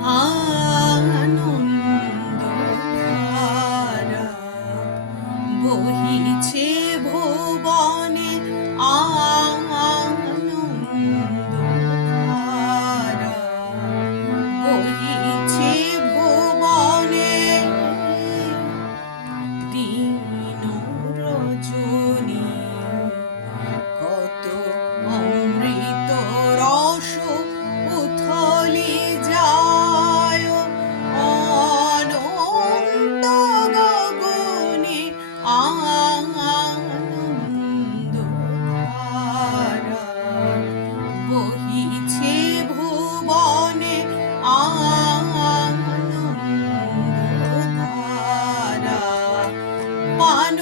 আনন্দধারা বহিছে ভুবনে, আনন্দধারা বহিছে ভুবনে, দিন রজনী কত অমৃত রস উথলি যায় অনন্ত গগনে, আনন্দধারা বহিছে ভুবনে, আনন্দধারা পান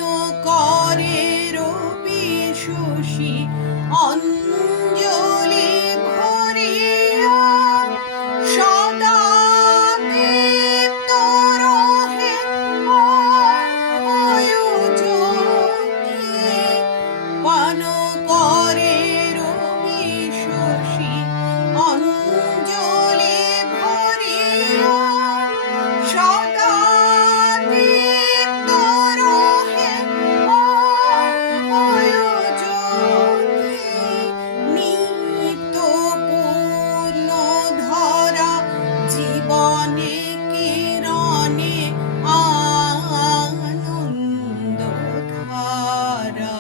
করে রবি শশী অঞ্জলি ভরিয়া, সদা দীপ্ত রহে অভয় জ্যোতি। পান করে রবি শশী অঞ্জলি ভরিয়া, সদা দীপ্ত রহে অভয় জ্যোতি। নিত্য পূর্ণ ধরা জীবনে কিরণে, আনন্দধারা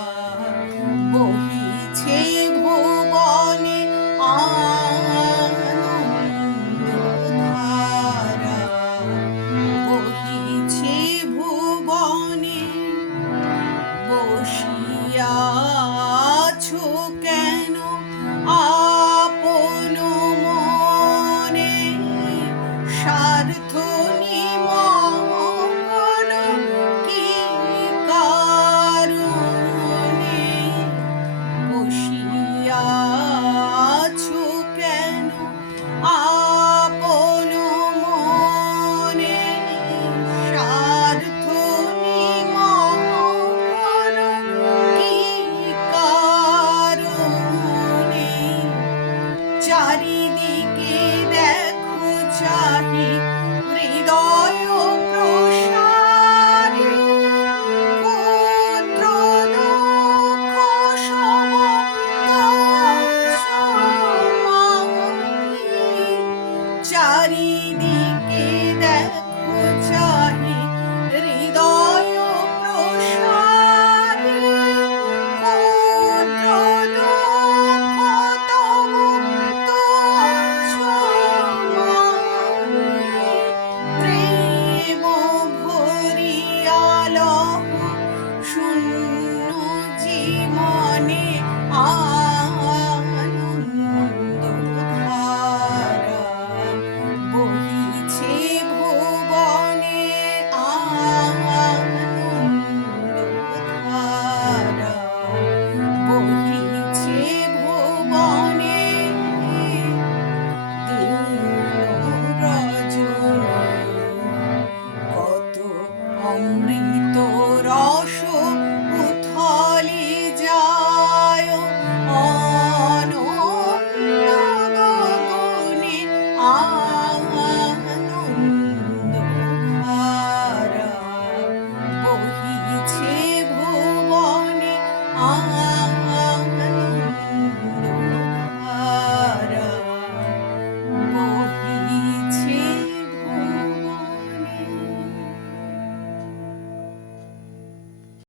বহিছে ভুবনে, আনন্দধারা বহিছে ভুবনে। বসিয়াছো কেন আপন মনে, স্বার্থ নিমগ্ন কি কারণে? বসিয়াছো কেন আপন মনে, স্বার্থ নিমগ্ন কি কারণে? চারিদিকে দেখো চাহি হৃদয় প্রসারে, পুত্র দুঃখ সম তুচ্ছ মাহি। চারিদিকে